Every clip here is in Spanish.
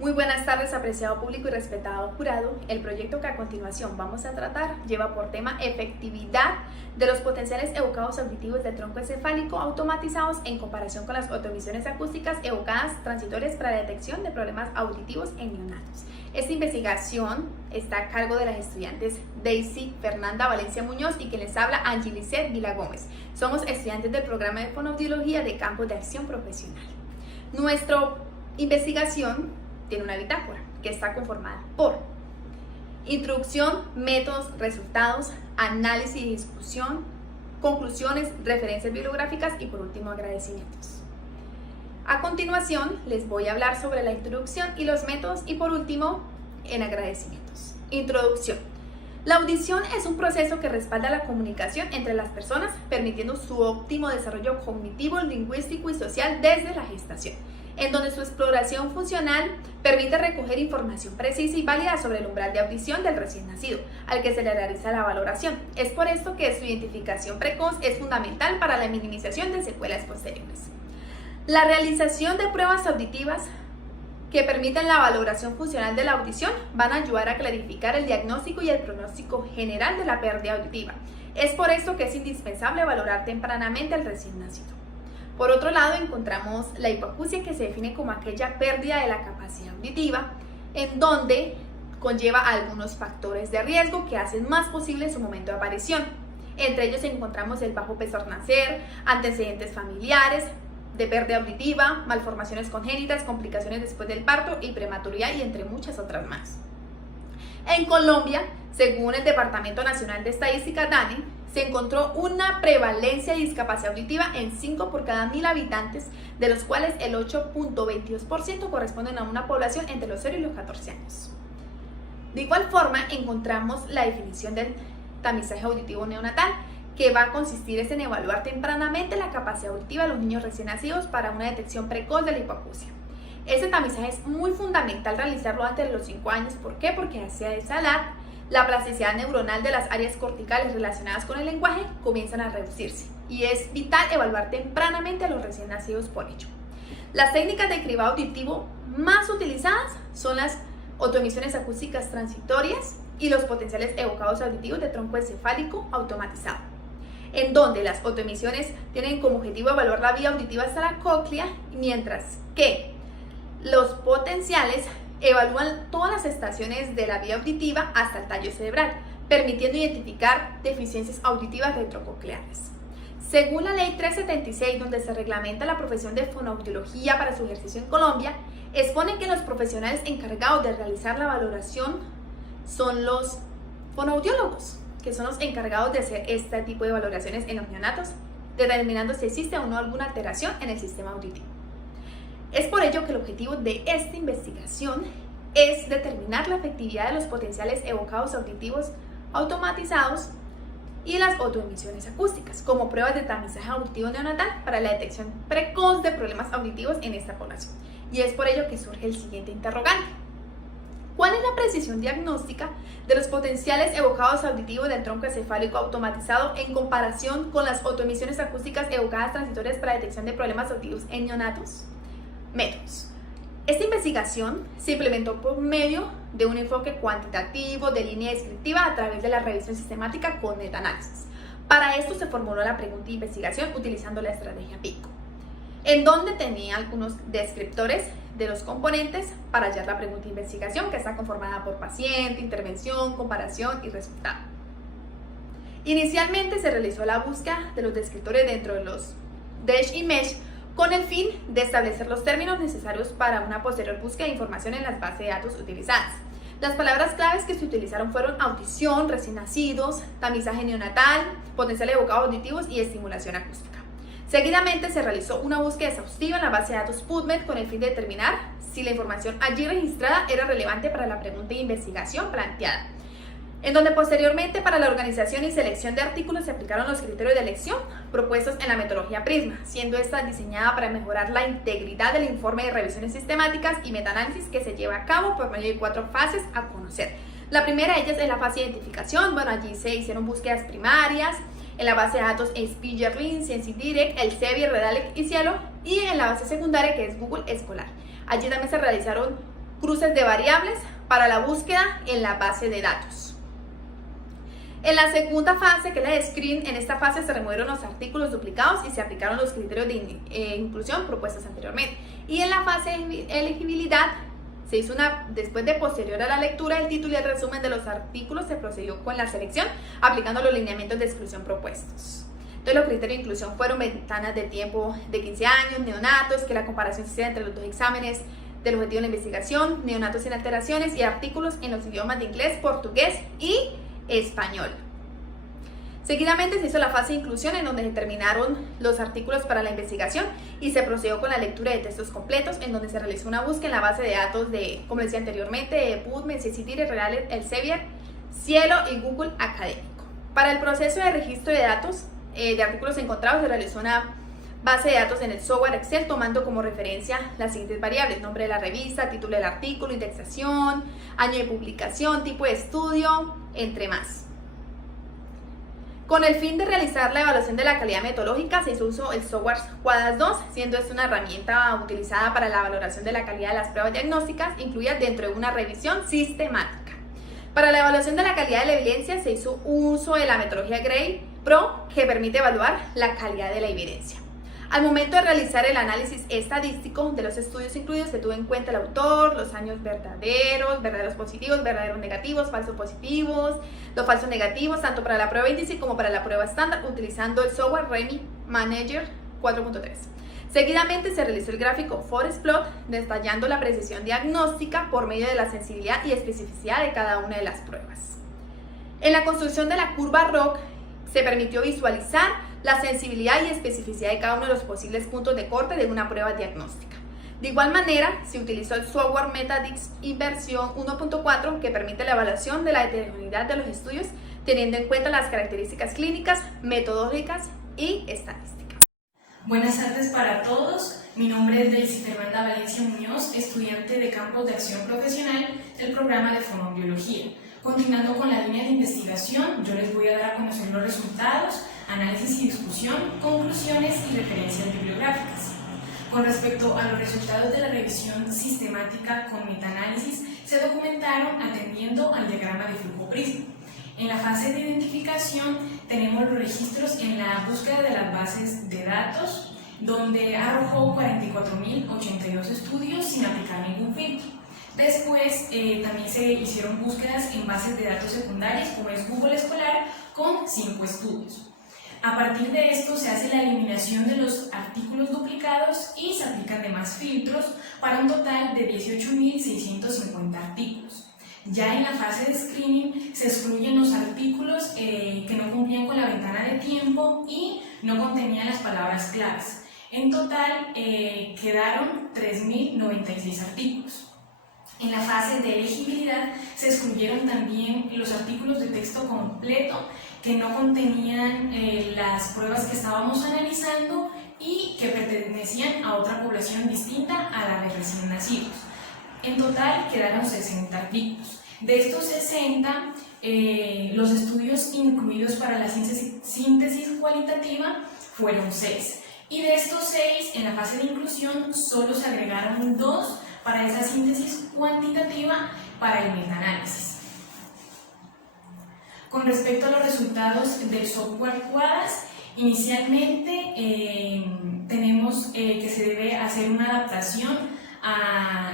Muy buenas tardes, apreciado público y respetado jurado. El proyecto que a continuación vamos a tratar lleva por tema efectividad de los potenciales evocados auditivos del tronco encefálico automatizados en comparación con las autoemisiones acústicas evocadas transitorias para la detección de problemas auditivos en neonatos. Esta investigación está a cargo de las estudiantes Daisy Fernanda Valencia Muñoz y quien les habla Angelicet Vila Gómez. Somos estudiantes del programa de fonoaudiología de Campos de Acción Profesional. Nuestra investigación tiene una bitácora que está conformada por introducción, métodos, resultados, análisis y discusión, conclusiones, referencias bibliográficas y por último agradecimientos. A continuación les voy a hablar sobre la introducción y los métodos y por último en agradecimientos. Introducción. La audición es un proceso que respalda la comunicación entre las personas, permitiendo su óptimo desarrollo cognitivo, lingüístico y social desde la gestación, en donde su exploración funcional permite recoger información precisa y válida sobre el umbral de audición del recién nacido, al que se le realiza la valoración. Es por esto que su identificación precoz es fundamental para la minimización de secuelas posteriores. La realización de pruebas auditivas que permiten la valoración funcional de la audición van a ayudar a clarificar el diagnóstico y el pronóstico general de la pérdida auditiva. Es por esto que es indispensable valorar tempranamente al recién nacido. Por otro lado, encontramos la hipoacusia, que se define como aquella pérdida de la capacidad auditiva, en donde conlleva algunos factores de riesgo que hacen más posible su momento de aparición. Entre ellos encontramos el bajo peso al nacer, antecedentes familiares de pérdida auditiva, malformaciones congénitas, complicaciones después del parto y prematuridad, y entre muchas otras más. En Colombia, según el Departamento Nacional de Estadística, DANE, se encontró una prevalencia de discapacidad auditiva en 5 por cada 1000 habitantes, de los cuales el 8.22% corresponden a una población entre los 0 y los 14 años. De igual forma, encontramos la definición del tamizaje auditivo neonatal, que va a consistir en evaluar tempranamente la capacidad auditiva de los niños recién nacidos para una detección precoz de la hipoacusia. Este tamizaje es muy fundamental realizarlo antes de los 5 años. ¿Por qué? Porque hacia esa edad la plasticidad neuronal de las áreas corticales relacionadas con el lenguaje comienzan a reducirse y es vital evaluar tempranamente a los recién nacidos por ello. Las técnicas de cribado auditivo más utilizadas son las autoemisiones acústicas transitorias y los potenciales evocados auditivos de tronco encefálico automatizado, en donde las autoemisiones tienen como objetivo evaluar la vía auditiva hasta la cóclea, mientras que los potenciales evalúan todas las estaciones de la vía auditiva hasta el tallo cerebral, permitiendo identificar deficiencias auditivas retrococleares. Según la Ley 376, donde se reglamenta la profesión de fonoaudiología para su ejercicio en Colombia, expone que los profesionales encargados de realizar la valoración son los fonoaudiólogos, que son los encargados de hacer este tipo de valoraciones en los neonatos, determinando si existe o no alguna alteración en el sistema auditivo. Es por ello que el objetivo de esta investigación es determinar la efectividad de los potenciales evocados auditivos automatizados y las autoemisiones acústicas como pruebas de tamizaje auditivo neonatal para la detección precoz de problemas auditivos en esta población. Y es por ello que surge el siguiente interrogante: ¿cuál es la precisión diagnóstica de los potenciales evocados auditivos del tronco encefálico automatizado en comparación con las autoemisiones acústicas evocadas transitorias para detección de problemas auditivos en neonatos? Métodos. Esta investigación se implementó por medio de un enfoque cuantitativo de línea descriptiva a través de la revisión sistemática con metaanálisis. Para esto se formuló la pregunta de investigación utilizando la estrategia PICO, en donde tenía algunos descriptores de los componentes para hallar la pregunta de investigación, que está conformada por paciente, intervención, comparación y resultado. Inicialmente se realizó la búsqueda de los descriptores dentro de los DESH y MESH con el fin de establecer los términos necesarios para una posterior búsqueda de información en las bases de datos utilizadas. Las palabras claves que se utilizaron fueron audición, recién nacidos, tamizaje neonatal, potenciales evocados auditivos y estimulación acústica. Seguidamente se realizó una búsqueda exhaustiva en la base de datos PubMed con el fin de determinar si la información allí registrada era relevante para la pregunta de investigación planteada, en donde posteriormente para la organización y selección de artículos se aplicaron los criterios de elección propuestos en la metodología Prisma, siendo esta diseñada para mejorar la integridad del informe de revisiones sistemáticas y metaanálisis que se lleva a cabo por medio de 4 fases a conocer. La primera de ellas es la fase de identificación. Allí se hicieron búsquedas primarias, en la base de datos Speakerlink, ScienceDirect, Elsevier, Redalet y Cielo, y en la base secundaria que es Google Escolar. Allí también se realizaron cruces de variables para la búsqueda en la base de datos. En la segunda fase, que es la de screen, en esta fase se removieron los artículos duplicados y se aplicaron los criterios de inclusión propuestos anteriormente. Y en la fase de elegibilidad, se hizo después de posterior a la lectura del título y el resumen de los artículos, se procedió con la selección aplicando los lineamientos de exclusión propuestos. Entonces los criterios de inclusión fueron ventanas de tiempo de 15 años, neonatos, que la comparación se hiciera entre los dos exámenes del objetivo de la investigación, neonatos sin alteraciones y artículos en los idiomas de inglés, portugués y español. Seguidamente se hizo la fase de inclusión, en donde se terminaron los artículos para la investigación y se procedió con la lectura de textos completos, en donde se realizó una búsqueda en la base de datos de, como decía anteriormente, de PubMed, CCTIR, Elsevier, Cielo y Google Académico. Para el proceso de registro de datos de artículos encontrados, se realizó una base de datos en el software Excel, tomando como referencia las siguientes variables: nombre de la revista, título del artículo, indexación, año de publicación, tipo de estudio, entre más. Con el fin de realizar la evaluación de la calidad metodológica, se hizo uso del software Quadas 2, siendo esta una herramienta utilizada para la valoración de la calidad de las pruebas diagnósticas, incluida dentro de una revisión sistemática. Para la evaluación de la calidad de la evidencia, se hizo uso de la metodología Gray Pro, que permite evaluar la calidad de la evidencia. Al momento de realizar el análisis estadístico de los estudios incluidos, se tuvo en cuenta el autor, los años verdaderos, verdaderos positivos, verdaderos negativos, falsos positivos, los falsos negativos, tanto para la prueba índice como para la prueba estándar, utilizando el software REMI Manager 4.3. Seguidamente se realizó el gráfico Forest Plot, detallando la precisión diagnóstica por medio de la sensibilidad y especificidad de cada una de las pruebas. En la construcción de la curva ROC, se permitió visualizar la sensibilidad y especificidad de cada uno de los posibles puntos de corte de una prueba diagnóstica. De igual manera, se utilizó el software Metadix versión 1.4, que permite la evaluación de la heterogeneidad de los estudios, teniendo en cuenta las características clínicas, metodológicas y estadísticas. Buenas tardes para todos. Mi nombre es Daisy Fernanda Valencia Muñoz, estudiante de Campos de Acción Profesional del programa de Fonoaudiología. Continuando con la línea de investigación, yo les voy a dar a conocer los resultados, análisis y discusión, conclusiones y referencias bibliográficas. Con respecto a los resultados de la revisión sistemática con metaanálisis, se documentaron atendiendo al diagrama de flujo Prisma. En la fase de identificación tenemos los registros en la búsqueda de las bases de datos, donde arrojó 44.082 estudios sin aplicar ningún filtro. Después también se hicieron búsquedas en bases de datos secundarias, como es Google Escolar, con 5 estudios. A partir de esto se hace la eliminación de los artículos duplicados y se aplican demás filtros para un total de 18.650 artículos. Ya en la fase de screening se excluyen los artículos que no cumplían con la ventana de tiempo y no contenían las palabras claves. En total quedaron 3.096 artículos. En la fase de elegibilidad se excluyeron también los artículos de texto completo que no contenían las pruebas que estábamos analizando y que pertenecían a otra población distinta a la de recién nacidos. En total quedaron 60 artículos. De estos 60, los estudios incluidos para la síntesis cualitativa fueron 6. Y de estos 6, en la fase de inclusión solo se agregaron 2 para esa síntesis cuantitativa para el metaanálisis. Con respecto a los resultados del software Quadas, inicialmente tenemos que se debe hacer una adaptación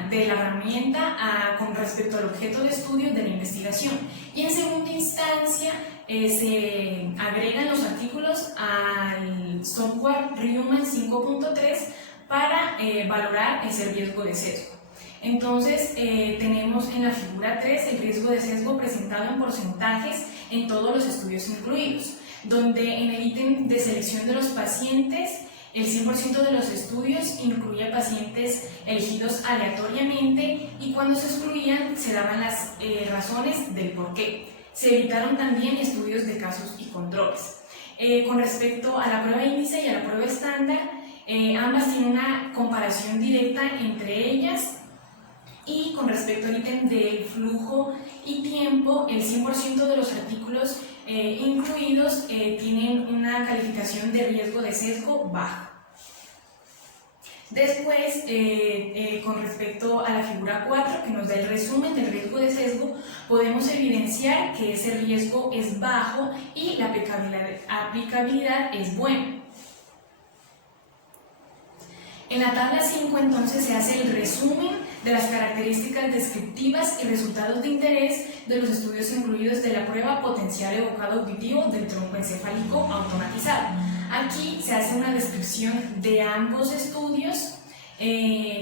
de la herramienta con respecto al objeto de estudio de la investigación, y en segunda instancia se agregan los artículos al software Reumann 5.3 para valorar ese riesgo de sesgo. Entonces tenemos en la figura 3 el riesgo de sesgo presentado en porcentajes en todos los estudios incluidos, donde en el ítem de selección de los pacientes el 100% de los estudios incluía pacientes elegidos aleatoriamente, y cuando se excluían se daban las razones del por qué. Se evitaron también estudios de casos y controles. Con respecto a la prueba índice y a la prueba estándar, ambas tienen una comparación directa entre ellas, y con respecto al ítem del flujo y tiempo, el 100% de los artículos incluidos tienen una calificación de riesgo de sesgo bajo. Después, con respecto a la figura 4, que nos da el resumen del riesgo de sesgo, podemos evidenciar que ese riesgo es bajo y la aplicabilidad es buena. En la tabla 5, entonces, se hace el resumen de las características descriptivas y resultados de interés de los estudios incluidos de la prueba potencial evocado auditivo del tronco encefálico automatizado. Aquí se hace una descripción de ambos estudios,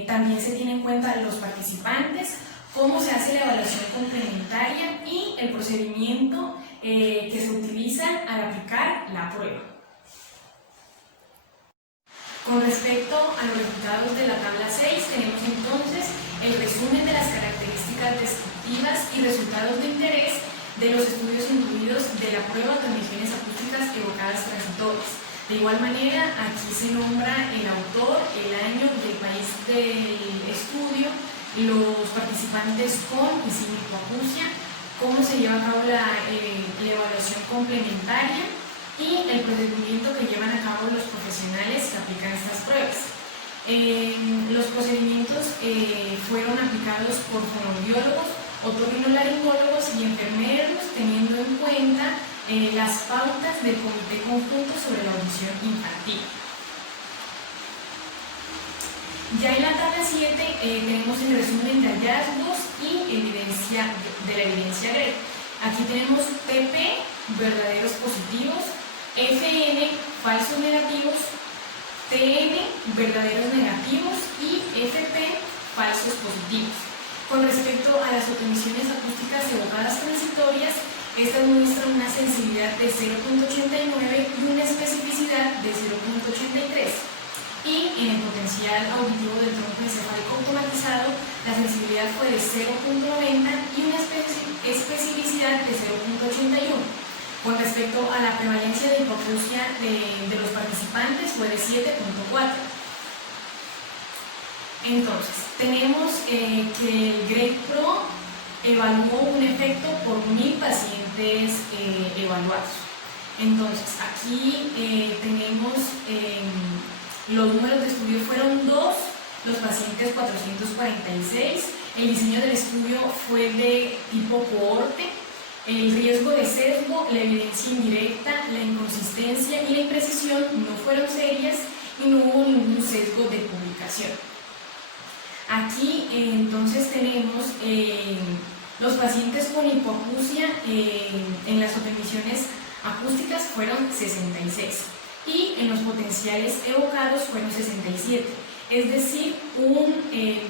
también se tiene en cuenta los participantes, cómo se hace la evaluación complementaria y el procedimiento que se utiliza al aplicar la prueba. Con respecto a los resultados de la tabla 6, tenemos entonces el resumen de las características descriptivas y resultados de interés de los estudios incluidos de la prueba de emisiones acústicas evocadas transitorias. De igual manera, aquí se nombra el autor, el año y el país del estudio, los participantes con y sin hipoacusia, cómo se lleva a cabo la evaluación complementaria y el procedimiento que llevan a cabo los profesionales que aplican estas pruebas. Los procedimientos fueron aplicados por fonoaudiólogos, otorrinolaringólogos y enfermeros, teniendo en cuenta las pautas del Comité Conjunto sobre la Audición Infantil. Ya en la tabla 7 tenemos el resumen de hallazgos y de la evidencia GRED. Aquí tenemos TP, verdaderos positivos, FN, falsos negativos, TN, verdaderos negativos y FP, falsos positivos. Con respecto a las autoemisiones acústicas evocadas transitorias, estas muestran una sensibilidad de 0.89 y una especificidad de 0.83. Y en el potencial auditivo del tronco encefálico automatizado, la sensibilidad fue de 0.90 y una especificidad de 0.81. Con respecto a la prevalencia de hipoacusia de los participantes fue de 7.4. Entonces, tenemos que el GRED Pro evaluó un efecto por 1000 pacientes evaluados. Entonces, aquí tenemos los números de estudio fueron 2, los pacientes 446, el diseño del estudio fue de tipo cohorte, el riesgo de sesgo, la evidencia indirecta, la inconsistencia y la imprecisión no fueron serias y no hubo ningún sesgo de publicación. Aquí entonces tenemos los pacientes con hipoacusia en las autoemisiones acústicas fueron 66 y en los potenciales evocados fueron 67, es decir, un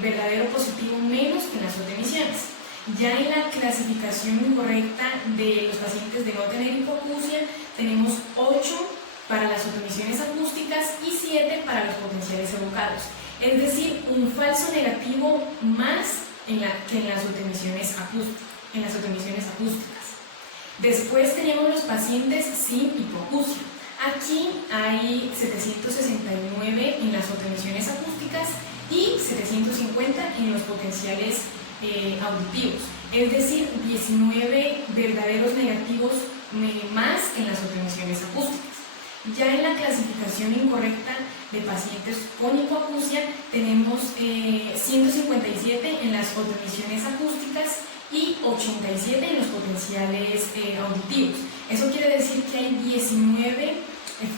verdadero positivo menos que en las autoemisiones. Ya en la clasificación incorrecta de los pacientes de no tener hipoacusia tenemos 8 para las autoemisiones acústicas y 7 para los potenciales evocados, es decir, un falso negativo más que en las autoemisiones acústicas. Después tenemos los pacientes sin hipoacusia. Aquí hay 769 en las autoemisiones acústicas y 750 en los potenciales auditivos, es decir, 19 verdaderos negativos más en las autoemisiones acústicas. Ya en la clasificación incorrecta de pacientes con hipoacusia tenemos 157 en las autoemisiones acústicas y 87 en los potenciales auditivos. Eso quiere decir que hay 19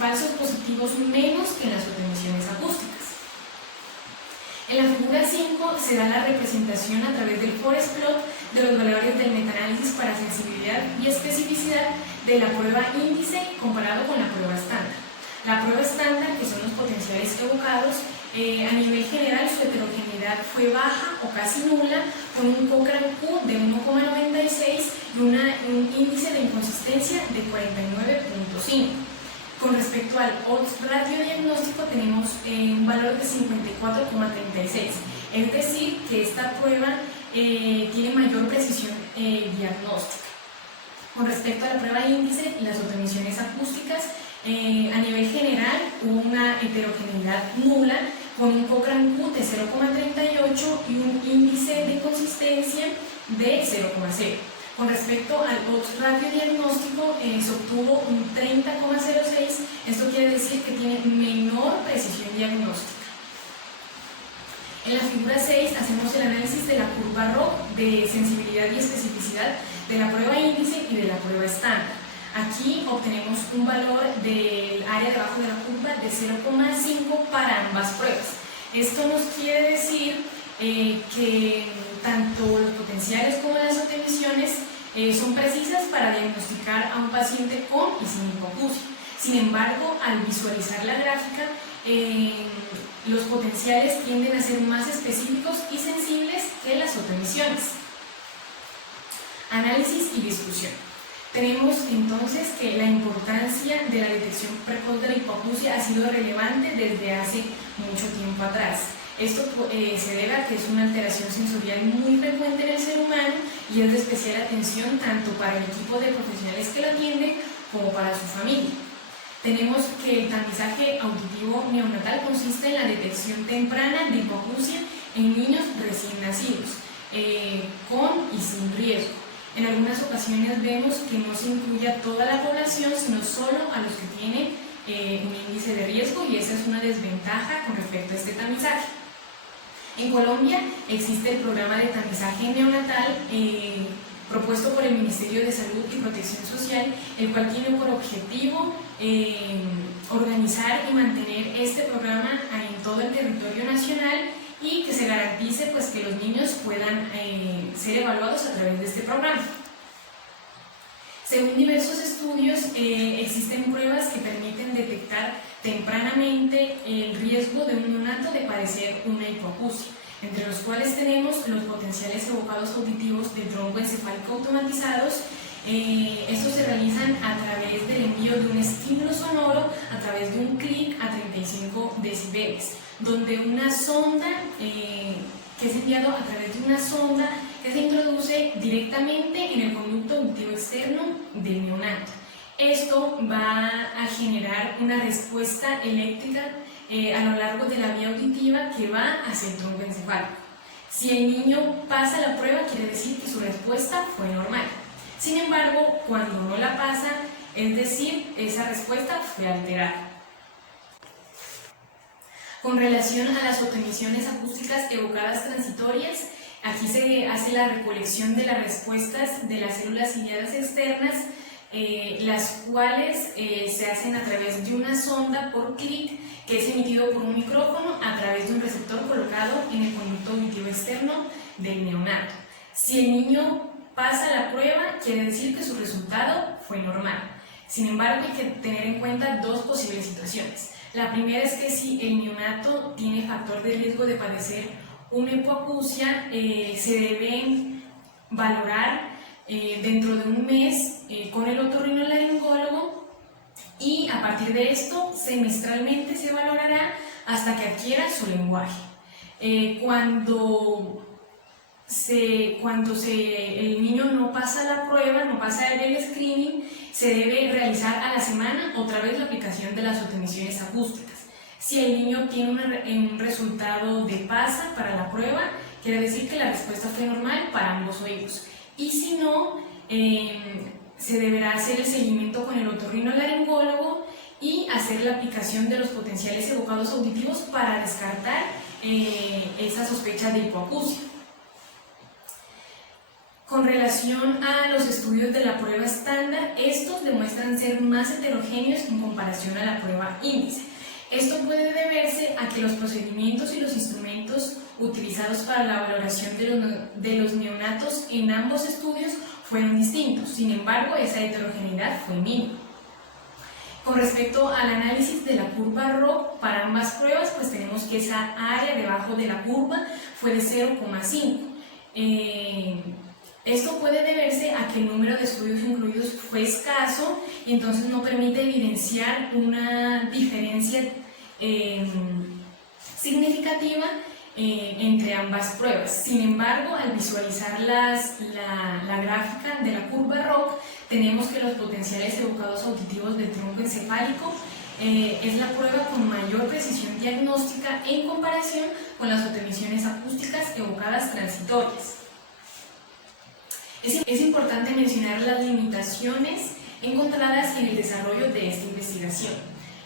falsos positivos menos que en las autoemisiones acústicas. En la figura 5 se da la representación a través del forest plot de los valores del metaanálisis para sensibilidad y especificidad de la prueba índice comparado con la prueba estándar. La prueba estándar, que son los potenciales evocados, a nivel general su heterogeneidad fue baja o casi nula, con un Cochrane Q de 1,96 y un índice de inconsistencia de 49.5. Con respecto al odds ratio diagnóstico tenemos un valor de 54,36, es decir, que esta prueba tiene mayor precisión diagnóstica. Con respecto a la prueba índice, las autoemisiones acústicas, a nivel general hubo una heterogeneidad nula con un Cochrane Q de 0,38 y un índice de consistencia de 0,0. Con respecto al odds ratio diagnóstico, se obtuvo un 30,06, esto quiere decir que tiene menor precisión diagnóstica. En la figura 6 hacemos el análisis de la curva ROC de sensibilidad y especificidad de la prueba índice y de la prueba estándar. Aquí obtenemos un valor del área debajo de la curva de 0,5 para ambas pruebas. Esto nos quiere decir que tanto los potenciales como las autoemisiones son precisas para diagnosticar a un paciente con y sin hipoacusia. Sin embargo, al visualizar la gráfica, los potenciales tienden a ser más específicos y sensibles que las autoemisiones. Análisis y discusión. Tenemos entonces que la importancia de la detección precoz de la hipoacusia ha sido relevante desde hace mucho tiempo atrás. Esto se debe a que es una alteración sensorial muy frecuente en el ser humano y es de especial atención tanto para el equipo de profesionales que lo atienden como para su familia. Tenemos que el tamizaje auditivo neonatal consiste en la detección temprana de hipoacusia en niños recién nacidos, con y sin riesgo. En algunas ocasiones vemos que no se incluye a toda la población, sino solo a los que tienen un índice de riesgo, y esa es una desventaja con respecto a este tamizaje. En Colombia existe el programa de tamizaje neonatal propuesto por el Ministerio de Salud y Protección Social, el cual tiene por objetivo organizar y mantener este programa en todo el territorio nacional y que se garantice pues, que los niños puedan ser evaluados a través de este programa. Según diversos estudios, existen pruebas que permiten detectar tempranamente el riesgo de un neonato de padecer una hipoacusia, entre los cuales tenemos los potenciales evocados auditivos del tronco encefálico automatizados. Estos se realizan a través del envío de un estímulo sonoro a través de un clic a 35 decibeles, donde una sonda que es enviado a través de una sonda que se introduce directamente en el conducto auditivo externo del neonato. Esto va a generar una respuesta eléctrica a lo largo de la vía auditiva que va hacia el tronco encefálico. Si el niño pasa la prueba, quiere decir que su respuesta fue normal. Sin embargo, cuando no la pasa, es decir, esa respuesta fue alterada. Con relación a las autoemisiones acústicas evocadas transitorias, aquí se hace la recolección de las respuestas de las células ciliadas externas, las cuales se hacen a través de una sonda por clic que es emitido por un micrófono a través de un receptor colocado en el conducto auditivo externo del neonato. Si el niño pasa la prueba, quiere decir que su resultado fue normal. Sin embargo, hay que tener en cuenta dos posibles situaciones. La primera es que si el neonato tiene factor de riesgo de padecer una hipoacusia, se deben valorar dentro de un mes con el otorrinolaringólogo, y a partir de esto semestralmente se valorará hasta que adquiera su lenguaje. Cuando el niño no pasa la prueba, no pasa el screening, se debe realizar a la semana otra vez la aplicación de las autoemisiones acústicas. Si el niño tiene un resultado de pasa para la prueba, quiere decir que la respuesta fue normal para ambos oídos. Y si no, se deberá hacer el seguimiento con el otorrinolaringólogo y hacer la aplicación de los potenciales evocados auditivos para descartar esa sospecha de hipoacusia. Con relación a los estudios de la prueba estándar, estos demuestran ser más heterogéneos en comparación a la prueba índice. Esto puede deberse a que los procedimientos y los instrumentos utilizados para la valoración de los neonatos en ambos estudios fueron distintos. Sin embargo, esa heterogeneidad fue mínima. Con respecto al análisis de la curva ROC para ambas pruebas, pues tenemos que esa área debajo de la curva fue de 0,5. Esto puede deberse a que el número de estudios incluidos fue escaso y entonces no permite evidenciar una diferencia significativa entre ambas pruebas. Sin embargo, al visualizar la gráfica de la curva ROC, tenemos que los potenciales evocados auditivos del tronco encefálico es la prueba con mayor precisión diagnóstica en comparación con las autoemisiones acústicas evocadas transitorias. Es importante mencionar las limitaciones encontradas en el desarrollo de esta investigación.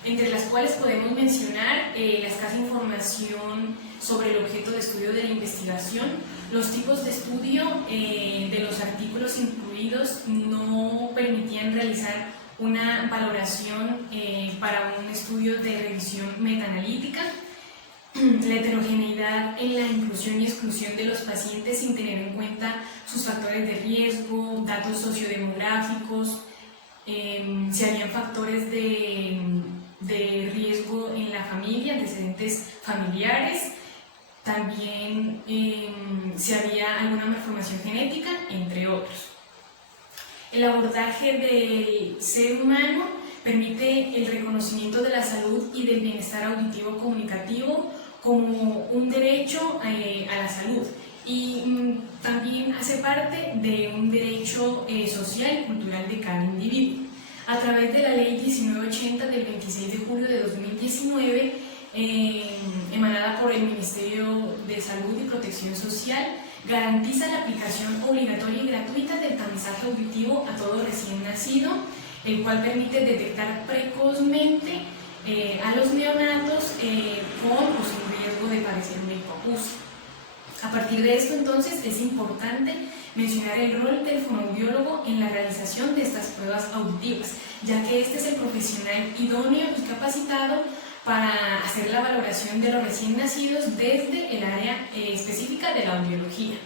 entre las cuales podemos mencionar la escasa información sobre el objeto de estudio de la investigación, los tipos de estudio de los artículos incluidos no permitían realizar una valoración para un estudio de revisión metaanalítica, la heterogeneidad en la inclusión y exclusión de los pacientes sin tener en cuenta sus factores de riesgo, datos sociodemográficos, si habían factores de riesgo en la familia, antecedentes familiares, también si había alguna malformación genética, entre otros. El abordaje del ser humano permite el reconocimiento de la salud y del bienestar auditivo comunicativo como un derecho a la salud y también hace parte de un derecho social y cultural de cada individuo. A través de la Ley 1980 del 26 de julio de 2019, emanada por el Ministerio de Salud y Protección Social, garantiza la aplicación obligatoria y gratuita del tamizaje auditivo a todo recién nacido, el cual permite detectar precozmente a los neonatos con o sin riesgo de padecer una hipoacusia. A partir de esto, entonces, es importante mencionar el rol del fonoaudiólogo en la realización de estas pruebas auditivas, ya que este es el profesional idóneo y capacitado para hacer la valoración de los recién nacidos desde el área específica de la audiología.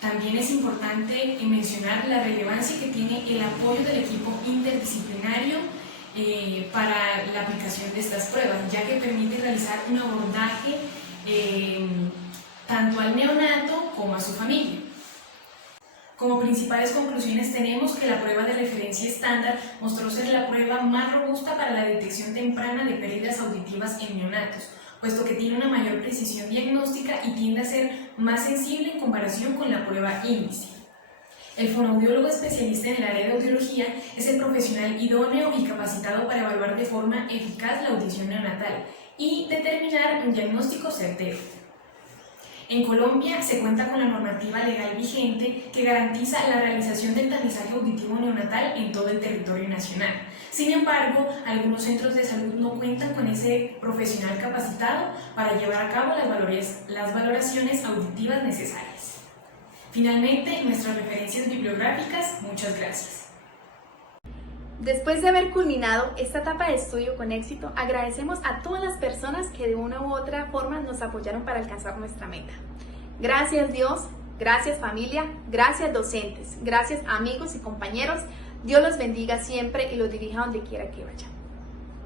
También es importante mencionar la relevancia que tiene el apoyo del equipo interdisciplinario para la aplicación de estas pruebas, ya que permite realizar un abordaje tanto al neonato como a su familia. Como principales conclusiones tenemos que la prueba de referencia estándar mostró ser la prueba más robusta para la detección temprana de pérdidas auditivas en neonatos, puesto que tiene una mayor precisión diagnóstica y tiende a ser más sensible en comparación con la prueba índice. El fonoaudiólogo especialista en el área de audiología es el profesional idóneo y capacitado para evaluar de forma eficaz la audición neonatal y determinar un diagnóstico certero. En Colombia se cuenta con la normativa legal vigente que garantiza la realización del tamizaje auditivo neonatal en todo el territorio nacional. Sin embargo, algunos centros de salud no cuentan con ese profesional capacitado para llevar a cabo las valoraciones auditivas necesarias. Finalmente, nuestras referencias bibliográficas. Muchas gracias. Después de haber culminado esta etapa de estudio con éxito, agradecemos a todas las personas que de una u otra forma nos apoyaron para alcanzar nuestra meta. Gracias Dios, gracias familia, gracias docentes, gracias amigos y compañeros. Dios los bendiga siempre y los dirija donde quiera que vayan.